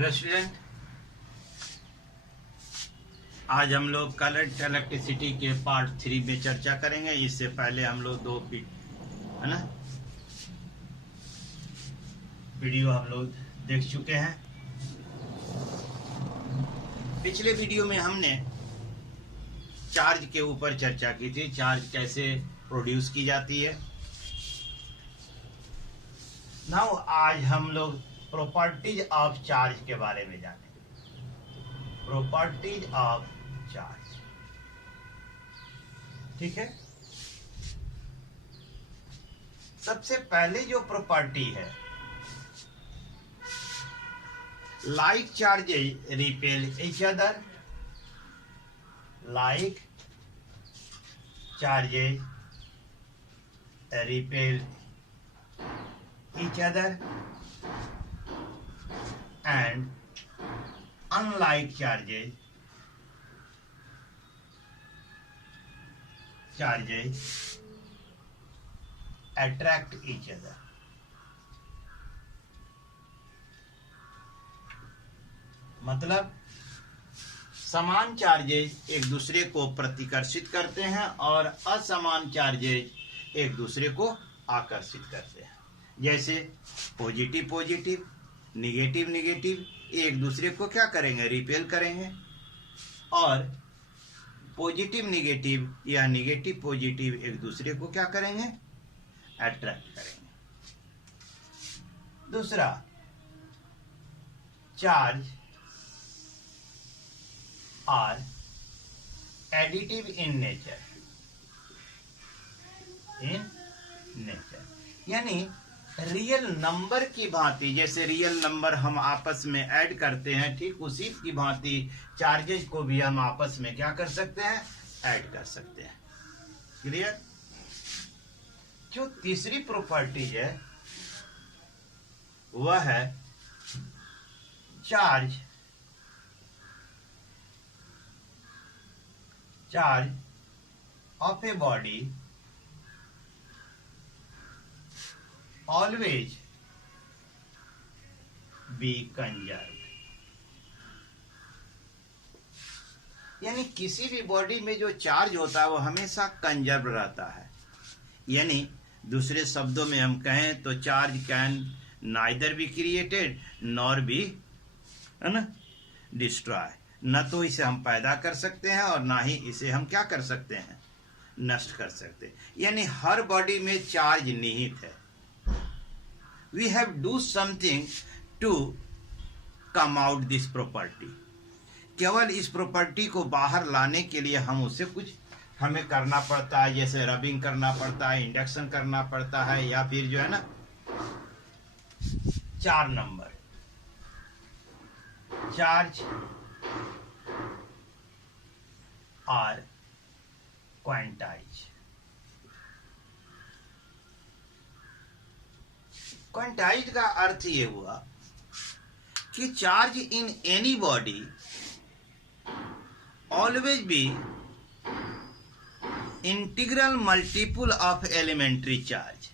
Hello student, आज हम लोग करंट इलेक्ट्रिसिटी के पार्ट 3 में चर्चा करेंगे। इससे पहले हम लोग है ना वीडियो हम लोग देख चुके हैं। पिछले वीडियो में हमने चार्ज के ऊपर चर्चा की थी, चार्ज कैसे प्रोड्यूस की जाती है। नाउ आज हम लोग प्रॉपर्टीज ऑफ चार्ज के बारे में जानेंगे। प्रॉपर्टीज ऑफ चार्ज, ठीक है। सबसे पहले जो प्रॉपर्टी है, like charges repel each other, like charges repel each other and unlike charges attract each other। मतलब समान चार्जेज एक दूसरे को प्रतिकर्षित करते हैं और असमान चार्जेज एक दूसरे को आकर्षित करते हैं। जैसे पॉजिटिव पॉजिटिव, निगेटिव निगेटिव एक दूसरे को क्या करेंगे, रिपेल करेंगे, और पॉजिटिव निगेटिव या निगेटिव पॉजिटिव एक दूसरे को क्या करेंगे, अट्रैक्ट करेंगे। दूसरा, charge are additive in nature, यानी रियल नंबर की भांति, जैसे रियल नंबर हम आपस में ऐड करते हैं, ठीक उसी की भांति चार्जेज को भी हम आपस में क्या कर सकते हैं, ऐड कर सकते हैं। क्लियर। जो तीसरी प्रॉपर्टी है वह है charge of a body always be conserved, यानी किसी भी बॉडी में जो चार्ज होता है वो हमेशा कंजर्व रहता है। यानी दूसरे शब्दों में हम कहें तो charge can neither be created nor be destroy. न तो इसे हम पैदा कर सकते हैं और ना ही इसे हम क्या कर सकते हैं, नष्ट कर सकते हैं। यानी हर बॉडी में चार्ज निहित है। We have do something to come out this property। केवल इस प्रॉपर्टी को बाहर लाने के लिए हम उसे कुछ हमें करना पड़ता है, जैसे रबिंग करना पड़ता है, इंडक्शन करना पड़ता है, या फिर जो है ना 4 number, charge are quantize. Quantize का अर्थ ये हुआ कि charge in any body always be integral multiple of elementary charge.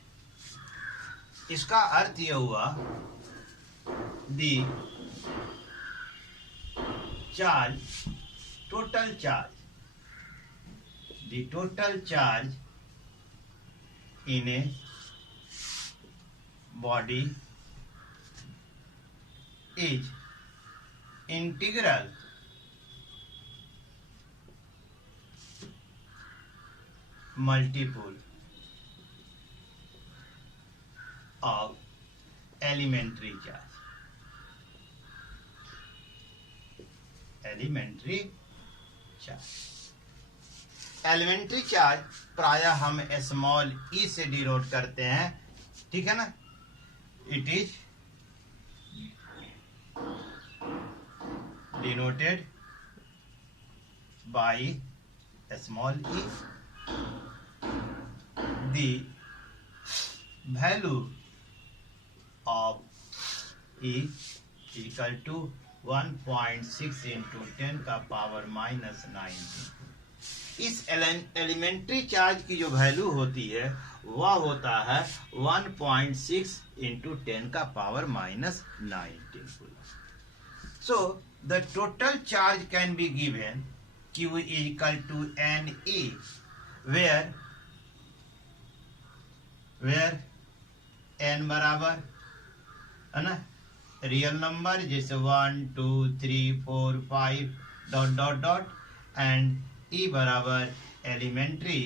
इसका अर्थ ये हुआ the charge total charge in a body is integral multiple of elementary charge। Elementary charge प्रायः हम स्मॉल ई से डिनोट करते हैं, ठीक है ना। It is denoted by small e। The value of e equal to 1.6 into 10 का पावर -19। इस एलिमेंट्री चार्ज की जो वैल्यू होती है वह होता है 1.6 into 10 का power -19। So the total charge can be given Q is equal to NE, where n बराबर है ना रियल नंबर जैसे 1 2 3 4 5 डॉट डॉट डॉट एंड ई बराबर एलिमेंट्री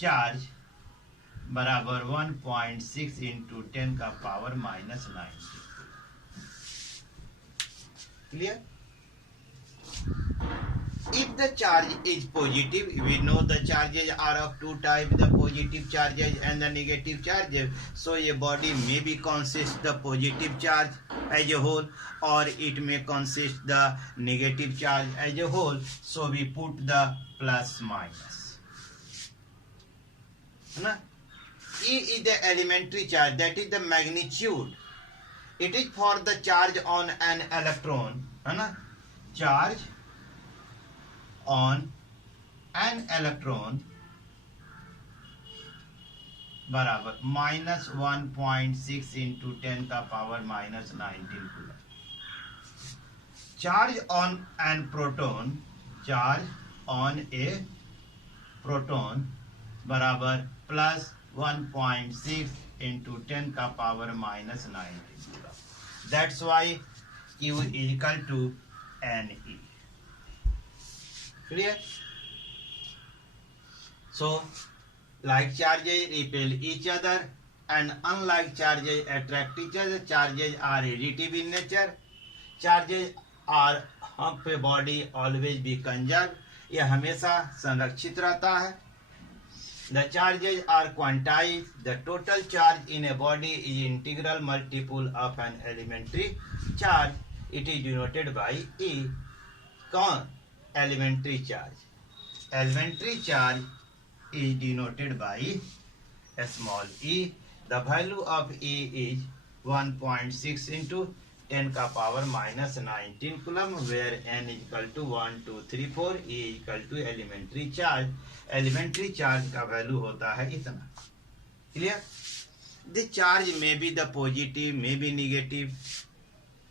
चार्ज बराबर 1.6 इंटू 10 का power -90. Clear? If the charge is positive, we know the charges are of two types, the positive charges and the negative charges. So a body may be consist the positive charge as a whole, or it may consist the negative charge as a whole. So we put the plus minus. Na? E is the elementary charge, that is the magnitude. It is for the charge on an electron. Na? Charge on an electron बराबर -1.6 into 10 का power -19 coulomb. Charge on an proton बराबर +1.6 into 10 का power -19 coulomb. That's why Q is equal to Ne. Clear? So like charges repel each other and unlike charges attract each other. Charges are additive in nature. Charges are of a body always be conserved. यह हमेशा संरक्षित रहता है. The charges are quantized. The total charge in a body is integral multiple of an elementary charge. It is denoted by E. कौन? Elementary charge. Elementary charge is denoted by a small e. The value of E is 1.6 into 10 का power -19 coulomb, where n is equal to 1 2 3 4. E is equal to elementary charge. Elementary charge का value होता है इतना. Clear? The charge may be the positive, may be negative.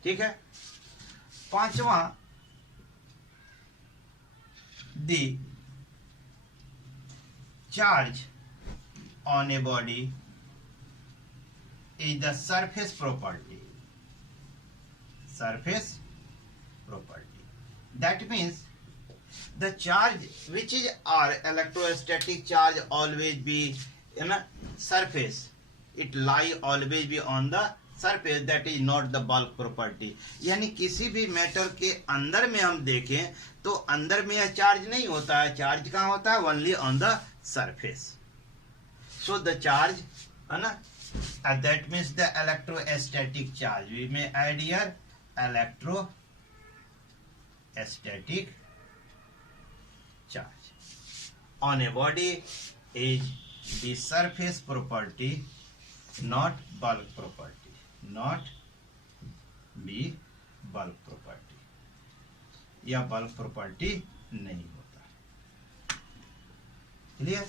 ठीक है. पांचवा, the charge on a body is the surface property. That means the charge which is our electrostatic charge always be in a surface. It lie always be on the surface. That is not the bulk property. यानी किसी भी matter के अंदर में हम देखें तो अंदर में यह चार्ज नहीं होता है. चार्ज कहाँ होता है? Only on the surface. So the charge है ना, that means the electrostatic charge. We में add here electrostatic charge on a body is the surface property, not bulk property. Not be bulk property. या bulk property नहीं होता. Clear?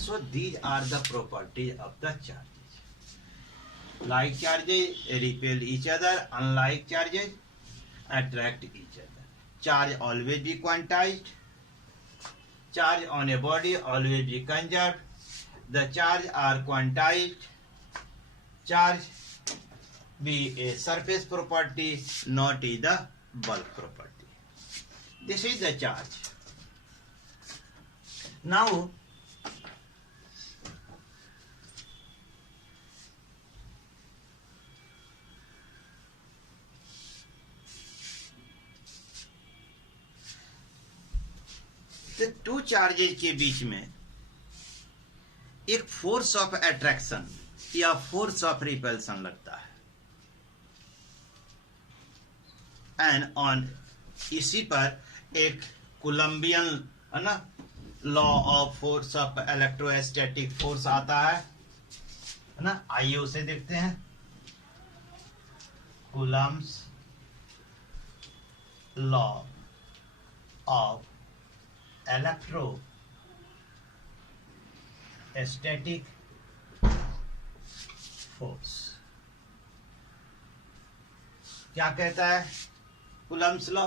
So these are the properties of the charges. Like charges repel each other, unlike charges attract each other. Charge always be quantized. Charge on a body always be conserved. The charge are quantized. Charge be a surface property, not is the bulk property. This is the charge. Now the two charges के बीच में एक force of attraction या force of repulsion लगता है. And on इसी पर एक Colombian है ना law of force of electrostatic force आता है ना. आइए उसे देखते हैं. Coulomb's law of electrostatic force. क्या कहता है Coulomb's law?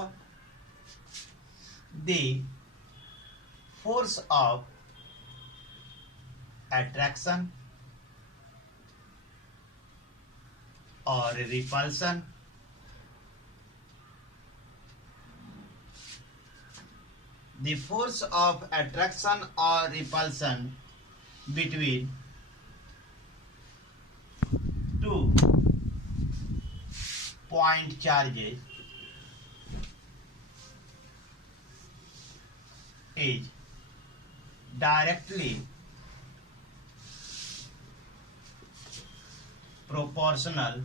The force of attraction or repulsion the force of attraction or repulsion between two point charges is directly proportional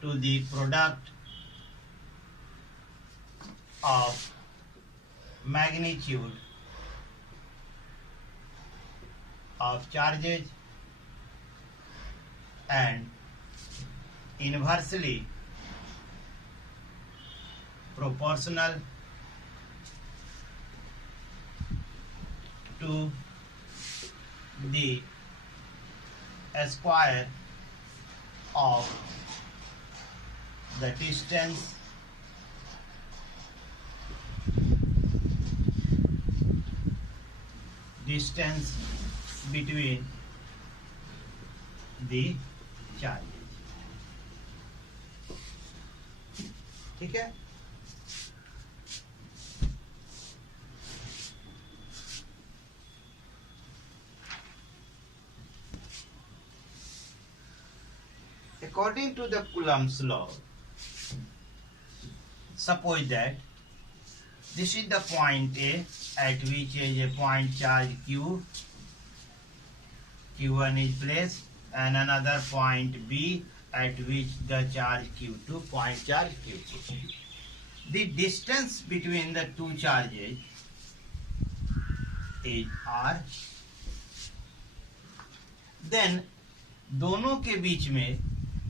to the product of magnitude of charges and inversely proportional to the square of the distance between the charges. ठीक है? According to the Coulomb's law, suppose that this is the point A at which is a point charge Q1 is placed, and another point B at which the charge Q2, point charge Q2. The distance between the two charges is R. Then दोनों के बीच में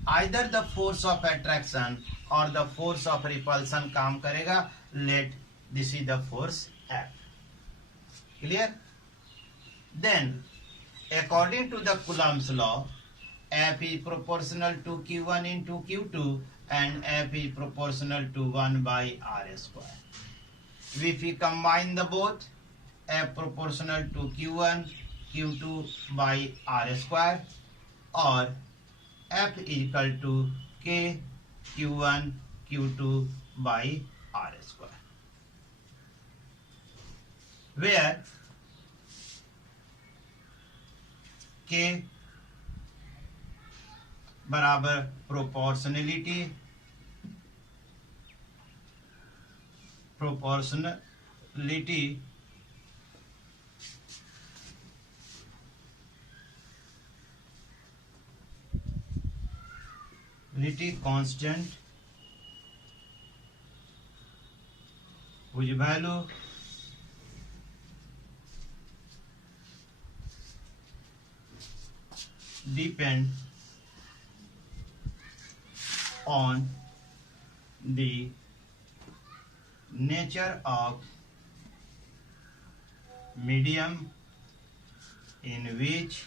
either the force of attraction or the force of repulsion काम करेगा. Let this is the force F. Clear? Then according to the Coulomb's law, F is proportional to Q1 into Q2 and F is proportional to 1 by R square. If we combine the both, F proportional to Q1, Q2 by R square, or F is equal to K Q1 Q2 by R square, where K बराबर proportionality constant whose value depend on the nature of medium in which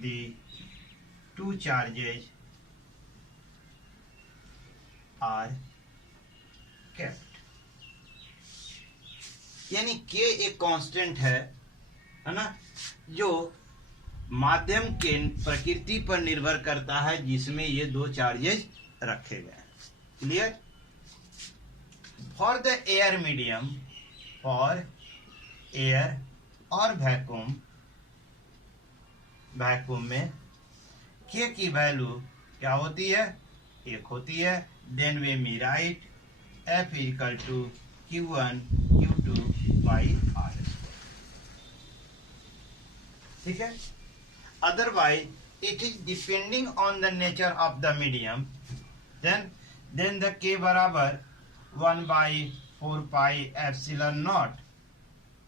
the two charges are kept. यानी K एक constant है ना, जो माध्यम के प्रकृति पर निर्भर करता है जिसमें ये दो चार्जेस रखे गए. Clear? For the air medium, for air और वैक्यूम में K की वैल्यू क्या होती है? एक होती है. Then we may write F equal to Q1 Q2 by R. ठीक है? Otherwise it is depending on the nature of the medium, then the K बराबर 1 by 4 pi epsilon naught.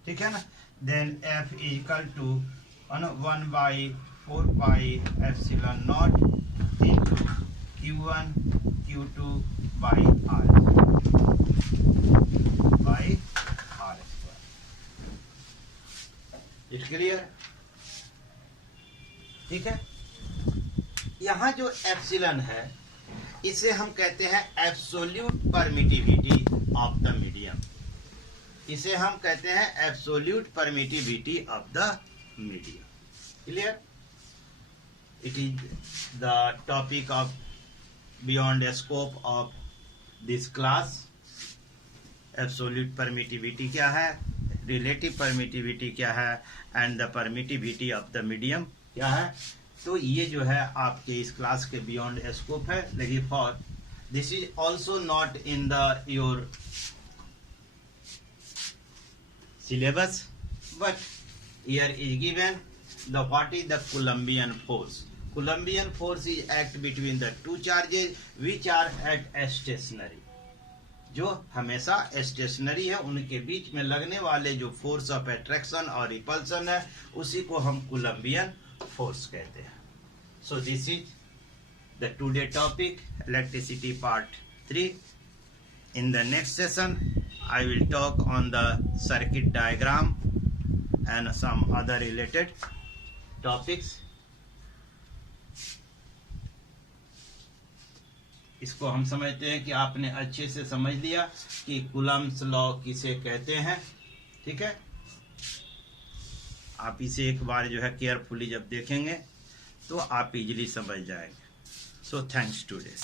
ठीक है ना? Then F is equal to 1 by 4 pi epsilon naught into Q1 Q2 by R square. Clear? ठीक है। यहां जो epsilon है इसे हम कहते हैं absolute permittivity of the medium. इसे हम कहते हैं absolute permittivity of the medium. Clear? It is the topic of beyond scope of this class. Absolute permittivity क्या है, रिलेटिव परमिटिविटी क्या है, and the permittivity of the medium क्या है। तो ये जो है आपके इस क्लास के बियॉन्ड स्कोप है, लेकिन for this is also not in the your syllabus, but here is given the what is the Coulombian force. Coulombian force is act between the two charges which are at stationary. जो हमेशा stationery है उनके बीच में लगने वाले जो force of attraction और repulsion है उसी को हम कोलंबियन फोर्स कहते हैं. So this is the today topic electricity part 3. In the next session, I will talk on the circuit diagram and some other related topics. इसको हम समझते हैं कि आपने अच्छे से समझ लिया कि कूलम्ब्स लॉ किसे कहते हैं. ठीक है, आप इसे एक बार जो है केयरफुली जब देखेंगे तो आप इजीली समझ जाएंगे. So thanks today.